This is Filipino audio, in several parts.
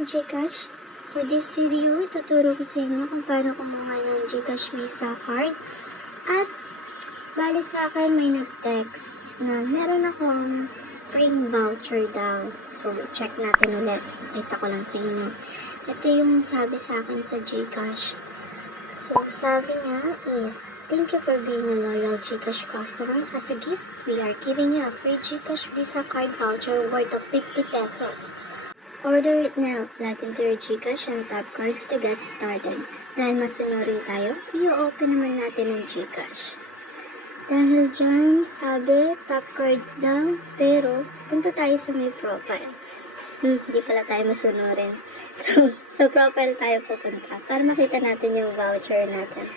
sa GCash. For this video, ituturo ko sa inyo kung paano kumuha ng GCash Visa card. At bali sa akin may nag-text na meron akong free voucher daw. So, check natin ulit. Ito ko lang sa inyo. Ito yung sabi sa akin sa GCash. So, sabi niya is, thank you for being a loyal GCash customer. As a gift, we are giving you a free GCash Visa card voucher worth of 50 pesos. Order it now. Plug into your GCash and tap cards to get started. Dahil masunurin tayo, i-open naman natin ang GCash. Dahil dyan, sabi, tap cards daw, pero punta tayo sa may profile. Hindi pala tayo masunurin. So, sa profile tayo pupunta para makita natin yung voucher natin.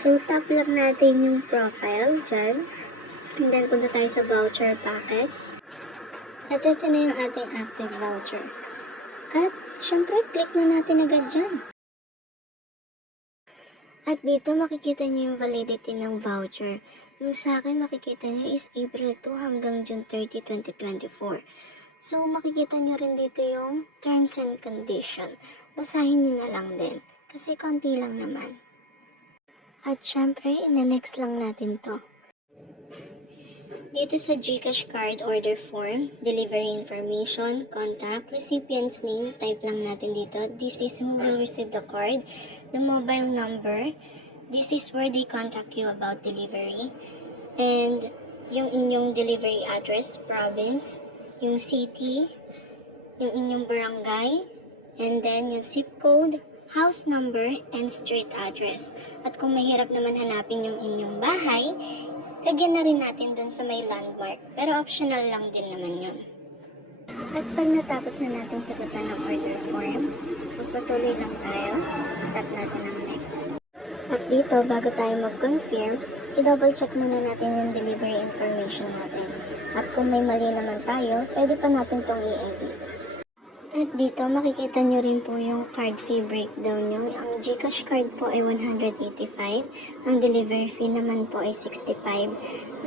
So, tap lang natin yung profile dyan. And then, punta tayo sa voucher packets. At ito na yung ating active voucher. At, syempre, click na natin agad dyan. At dito, makikita nyo yung validity ng voucher. Yung sa akin, makikita nyo is April 2 hanggang June 30, 2024. So, makikita nyo rin dito yung terms and condition. Basahin nyo na lang din. Kasi konti lang naman. At syempre, ina-next lang natin to. Dito sa GCash card order form, delivery information, contact, recipient's name, type lang natin dito. This is who will receive the card, the mobile number, this is where they contact you about delivery, and yung inyong delivery address, province, yung city, yung inyong barangay, and then yung zip code, house number, and street address. At kung mahirap naman hanapin yung inyong bahay, lagyan na rin natin dun sa may landmark. Pero optional lang din naman yun. At pag natapos na natin sagutan ng order form, magpatuloy lang tayo. Tap natin ang next. At dito, bago tayo mag-confirm, i-double check muna natin yung delivery information natin. At kung may mali naman tayo, pwede pa natin itong i-edit. At dito, makikita nyo rin po yung card fee breakdown nyo. Ang GCash card po ay 185. Ang delivery fee naman po ay 65.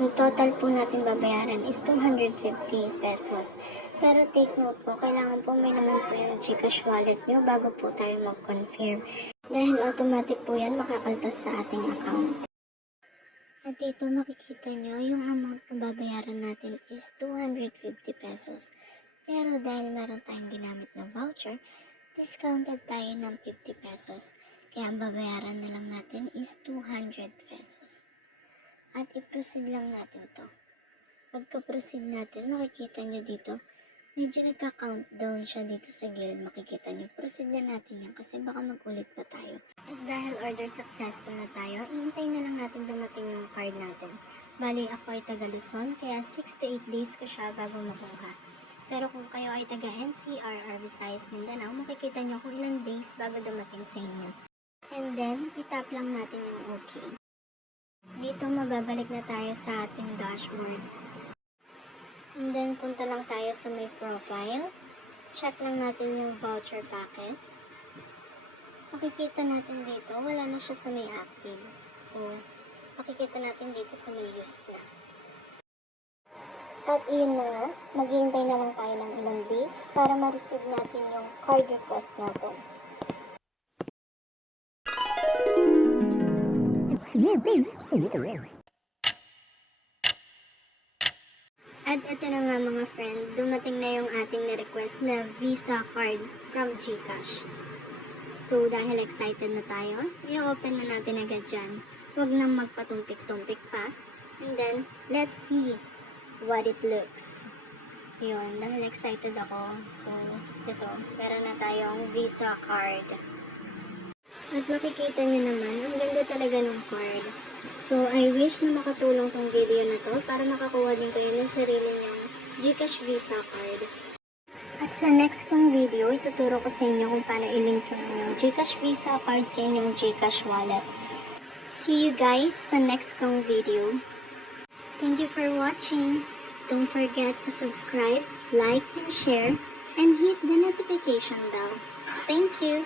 Ang total po natin babayaran is 250 pesos. Pero take note po, kailangan po may laman po yung GCash wallet nyo bago po tayo mag-confirm. Dahil automatic po yan makakaltas sa ating account. At dito makikita nyo yung amount na babayaran natin is 250 pesos. Pero dahil meron tayong ginamit na voucher, discounted tayo ng 50 pesos. Kaya ang babayaran na lang natin is 200 pesos. At i-proceed lang natin to. Pagka-proceed natin, makikita nyo dito, medyo nagka-countdown siya dito sa gilid. Makikita nyo, proceed na natin yan kasi baka magulit pa tayo. At dahil order successful na tayo, iintay na lang natin dumating yung card natin. Bali, ako ay taga Luzon, kaya 6 to 8 days ko siya bago makuha. Pero kung kayo ay taga NCR or Visayas, Mindanao, makikita nyo kung ilang days bago dumating sa inyo. And then, itap lang natin yung OK. Dito, mababalik na tayo sa ating dashboard. And then, punta lang tayo sa may profile. Check lang natin yung voucher packet. Makikita natin dito, wala na siya sa may active. So, makikita natin dito sa may used na. At iyon na nga, maghihintay na lang tayo ng ilang days para ma-receive natin yung card request natin. At ito na nga mga friend, dumating na yung ating na-request na Visa card from GCash. So dahil excited na tayo, i-open na natin agad dyan. Huwag nang magpatumpik-tumpik pa. And then, let's see what it looks. Yun, dahil excited ako. So, ito, meron na tayong Visa card. At makikita nyo naman, ang ganda talaga ng card. So, I wish na makatulong tong video na to para makakuha din kayo ng sarili nyong GCash Visa card. At sa next kong video, ituturo ko sa inyo kung paano i-link yung inyong GCash Visa card sa inyong GCash wallet. See you guys sa next kong video. Thank you for watching. Don't forget to subscribe, like, and share, and hit the notification bell. Thank you.